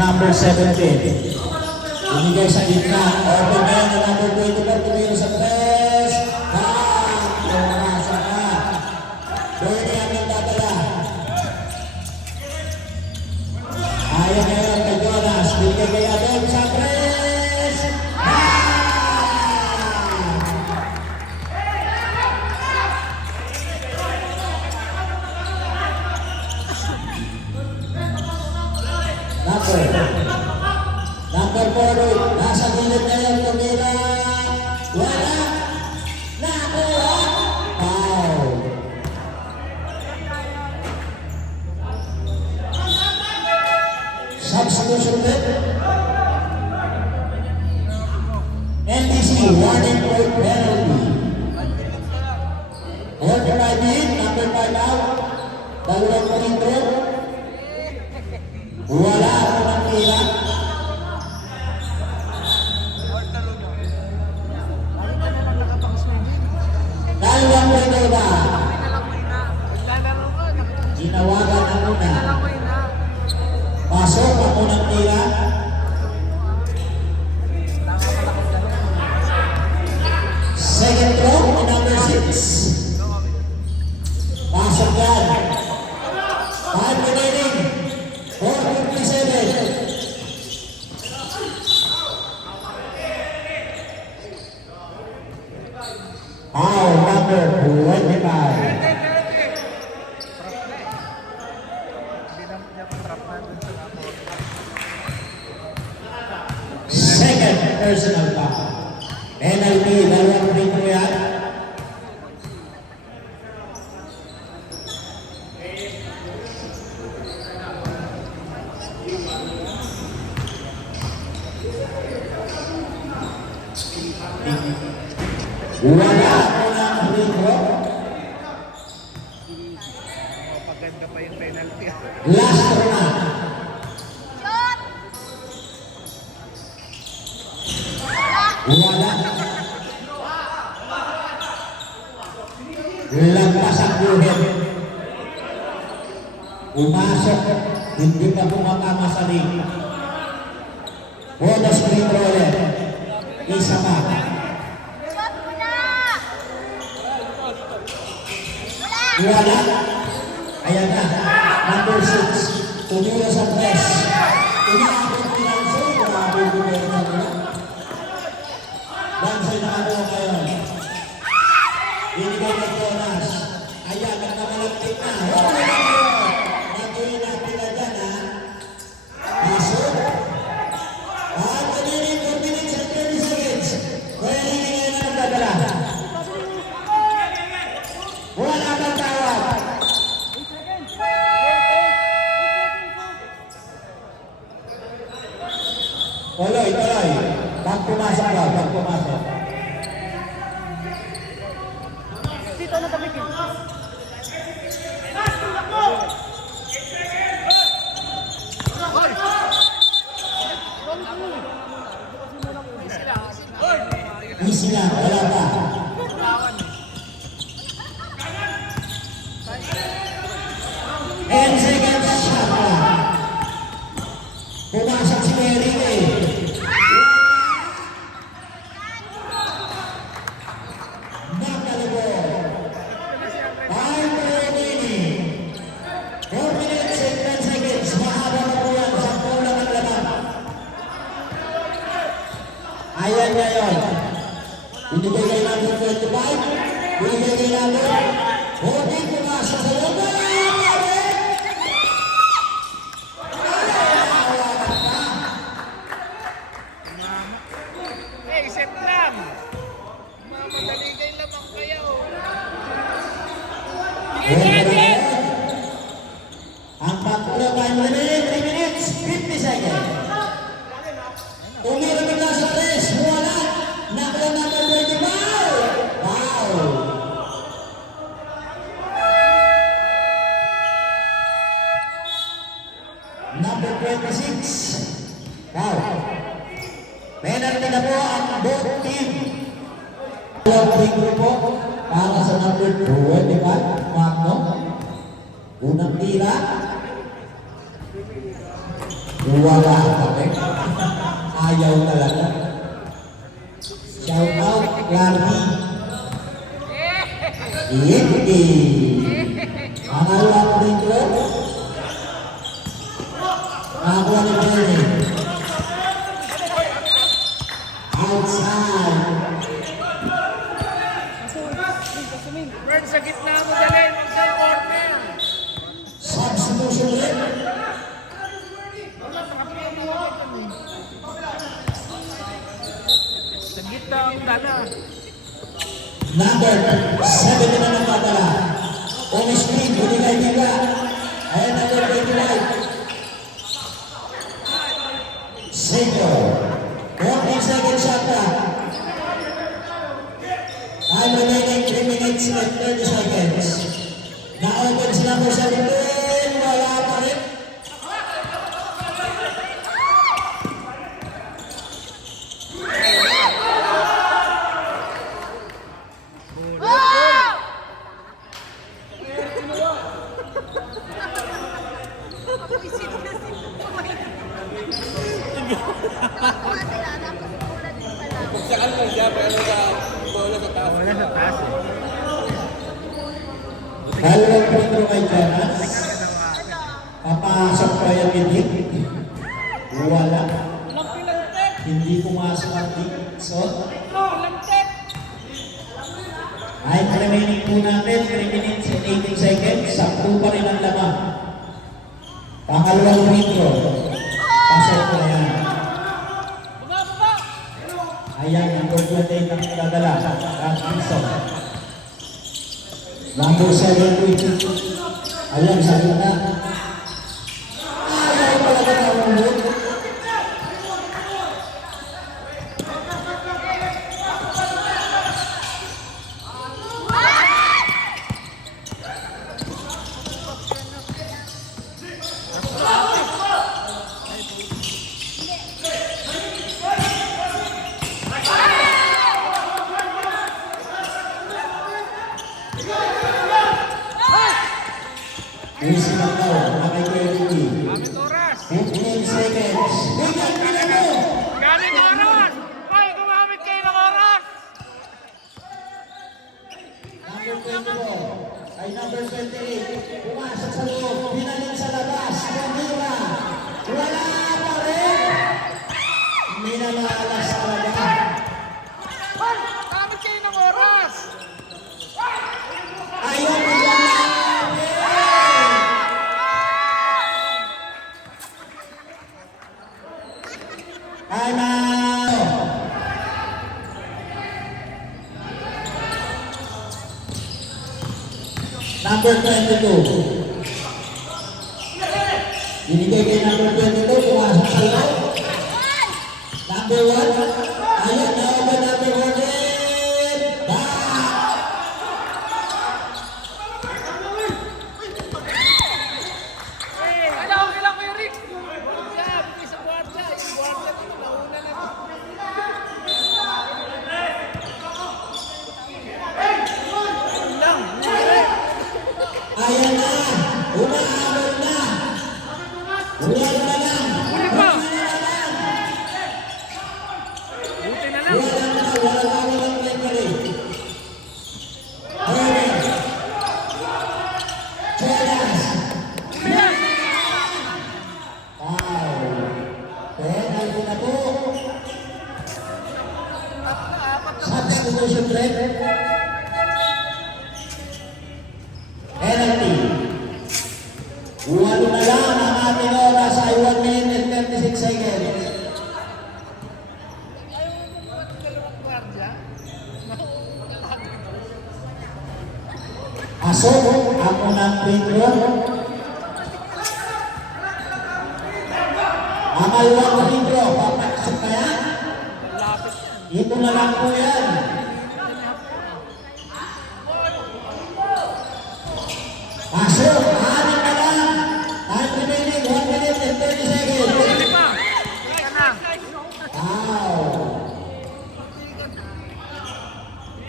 Number 17. Binigay sa gitna. Open man na number 24. Tumiro sa press. Lumasa ka. Bernie ang nagdadala. Ayaw ngayon kay Jonas. Binigay kay Adon sa press. Number 4, nasa gilid na yung tumira. Wala. Nakuha. Foul. Substitution ulit. NBC, warning for penalty. Order by beat, number Dalawang punto. Wala ako ng tira. Dalawang punto ba? Ginawagan ang una. Pasok ako ng tira. Second throw, number 6. Pasok yan. 5 remaining. 4:57. Foul number 25. Second personal foul. Penalty, dalawang free yan. Wala ko ng free throw. Paganda pa yung penalty. Last throw na. Wala. Lampas ang guhit. Umasok. Hindi pa pumatama sa ring. Bonus free throw ulit. Isa pa. Wala. Ayan na. Number 6. Tumira sa press. Inaabot pinanso. Grabe ko na rin nila. Bansay na ano ngayon. Binigay ng Jonas. Ayan, nagkamalapit na. Natuloy natin na dyan, ha? Pasok. At kaninin 4 minutes and 30 seconds. Kaya hindi na nagdadala. Wala kang tawag. Tuloy. Pag pumasok daw, pag pumasok. Easy lang, wala pa. And second shot na. Pumasok si Eric eh. Nakalibo. 5 remaining. 4 minutes and 10 seconds. Mahaba na po yan. 10 lang ang laman. Ayan ngayon. Binigay kayo natin 25. Binigay kayo natin. Hoping pumasok sa loob. Isip lang. Mamadali kayo lamang kayo. Ang patulo time limit, 3 minutes, 50 seconds. Tumira ka sa press, wala. Nakuha number 25. Wow. Number 26. Wow. Penalty na po ang both team. Walking po para sa number 25, Magno. Unang tira. Wala kami. Ayaw talaga. Shout out, Larry. Hindi. Pangalawang free throw. Nakakuha ni Bernie. Outside. Bird, sa gitna mo dalhin. Sa corner. Substitution ulit. Sa gitna ang dala. Number 7 na nagpadala. On screen, binigay nila. Ayan number 25. Seiko. 14 seconds shot na. Time remaining 3 minutes and 30 seconds. Na-open si number 72. Saan lang siya, pero sa bola sa taas. Wala sa taas eh. Dalawang free throw kay Jonas. Papasok pa yung bidik. Wala. Hindi pumasok ang Dixon. Ay, remaining po natin, 3 minutes and 18 seconds. Sakto pa rin ang laman. Pangalawang free throw. Pasok na yan. Ayan, number 28 ang dadala. Dixon. Number 7. Ayan, sabi na. Ayaw talaga na umulot. Ayusin lang daw, nakay Kuya Gamit oras. 15 seconds. Bigyan pila mo! Gamit oras! Hoy, gumamit kayo ng oras! Number 24 ay number 28. Pumasok sa loob, pinaling sa labas. Pamira. Wala pa rin. Minamalas talaga. Hoy, gamit kayo ng oras! Ayaw mo yan. Time out! Number 22. Binigay kay number 22, pumasok sa loob. Number 1, ayun na ako number 1. Back! Kailangan ko yung Rick! Sabi sa guardia, yung guardia ko, nauna na. Ayan na! Umahabol na! Ulan na lang! Huli pa! Buti na lang. Ulan na! Walang referee. Herbert. Jonas. Ayan! Foul. Penalty na po. Substitution threat. Penalty. Walo na lang ang ating oras ay 1 minute and 36 seconds. Pasok ang unang free throw. Amalawang free throw. Papasok na yan. Ito na lang po yan. Pasok. Anin na lang. Time remaining 1 minute and 30 seconds. Huli pa! Ayan na. Wow.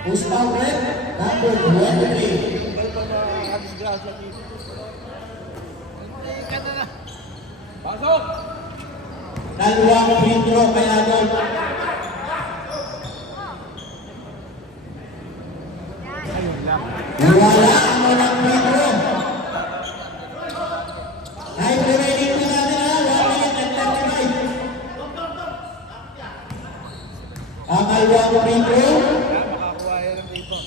Push down rep. Number 23. Pasok! Dalawang free throw kaya doon. Wala ang walang free throw. Time remaining po natin ha. 1 minute and 35. Ang dalawang free throw. Makakuha yan dito.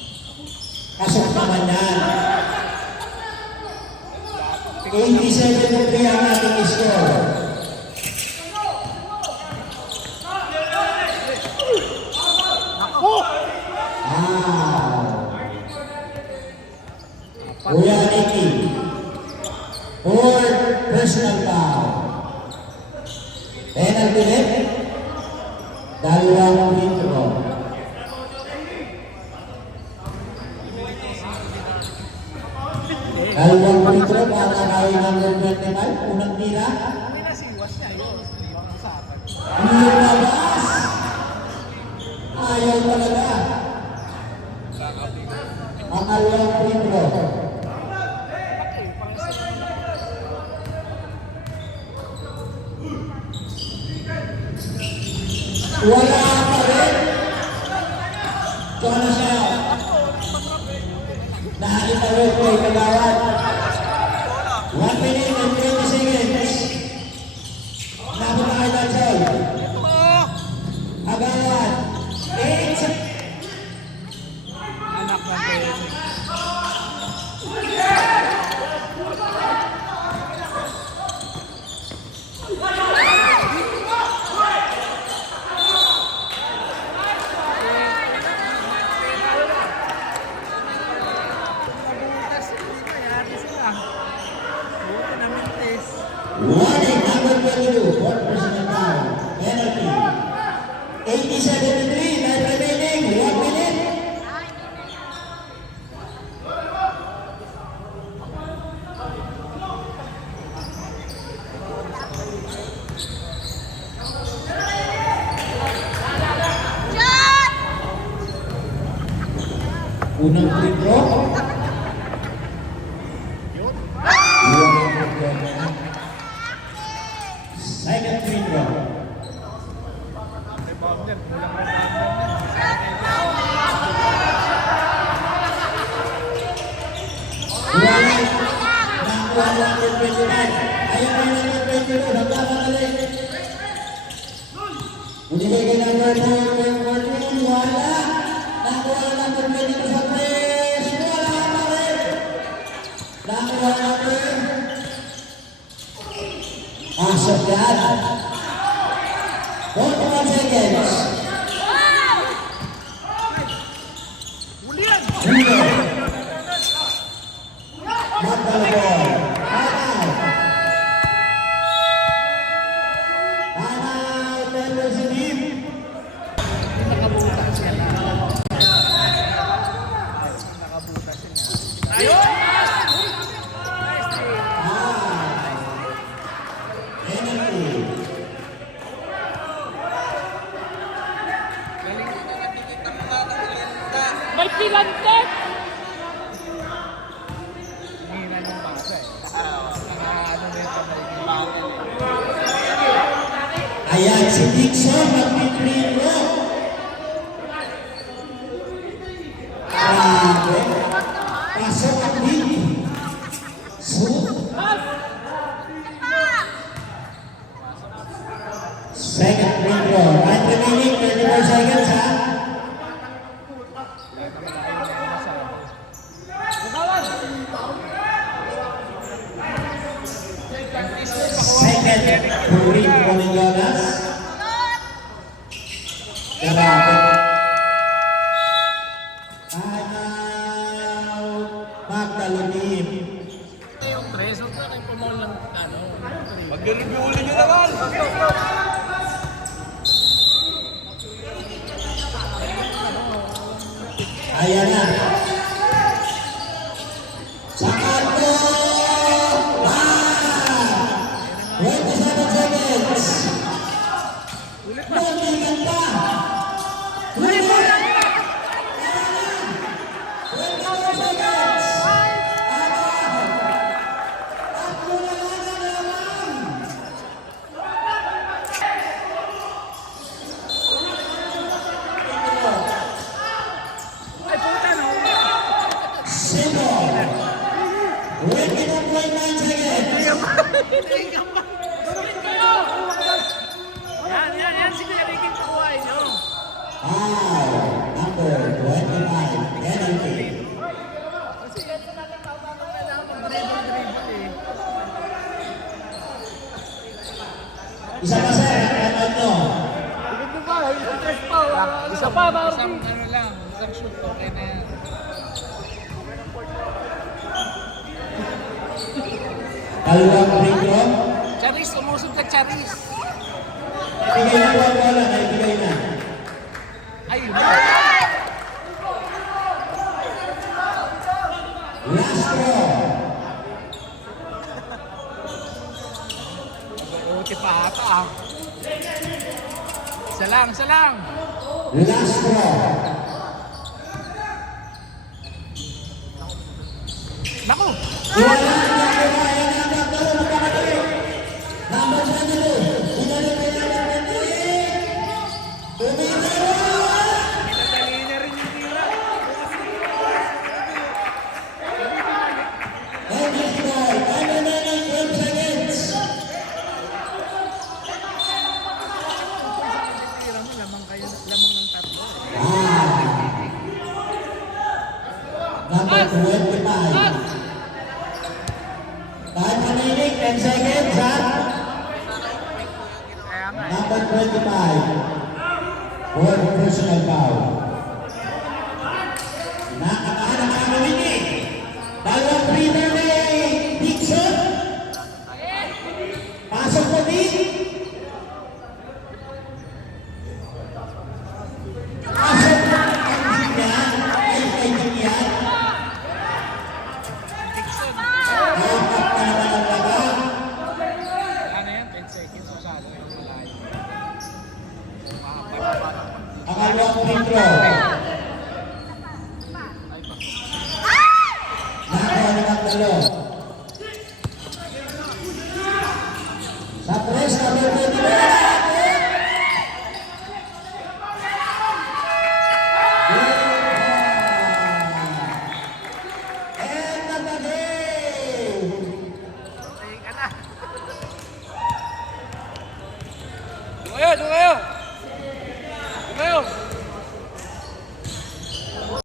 Pasok naman yan. 87-3 ang ating score. Kuya Nicky. Fourth personal foul. Penalty net. Dalawang free throw. Dalawang free throw para kay number 25. Unang tira. Hindi labas. Ayaw talaga. Pangalawang free throw. Warning, number 22, fourth personal foul. Penalty. 87-3, time remaining, 1 minute. Unang free throw. Second free throw. Rebounder, kulang rebounder. Nakuha lang yung 29. Ayun na yung number 22. Nagkakamali. Binibigay ng number 14. Wala. Nakuha lang ng number 22 sa press. Wala pa rin. Nakuha lang rin. Asok yan. 41 seconds. Huli. Magdalabon. Time out. Pero si Deep. Nakabutas yan na. Nakabutas yan na. Penalty. May pilantek! Hihira yung basa eh. Naka-ano na yung kamay niya. Ayan si Dixon mag-free throw. Grabe. Pasok ang Deep. Second free throw. Time remaining 34 seconds ha. Second free throw ni Jonas. Grabe. Timeout. Magdalubin. Yung tres, huwag na kayo pumol ng ano. Mag-review ulit nyo naman. Ayan na. Sa kanto. 27 seconds. Muntikan pa. Huli mo. 24 seconds. Tatlo na lang ang laman. Ay, puta no. Sino? 21.9 seconds. Yan, sige, Ricky, pakuhay nyo. Foul. Number 25. Penalty. Isa pa sir, kapag nyo. Isa pa, Isang Marvin. ano lang, isang shoot, okay na yan. Dalawang free throw. Charis, umusog ka, Charis. Bigay na po ang bola, naibigay na. Ay, Last throw. Uti pa ata ah. Isa lang, isa lang. Last throw. Naku! Wala na kumain na magdalo na kapatid. Number 22. Binalik na number 28. Tumira. Pinadali na rin yung tira. And this ball, time remaining 12 seconds. Tira mo, lamang kayo, lamang ng tatlo. Number 25. Time remaining 10 seconds, ha? Kaya nga eh. Number 25. Fourth personal foul.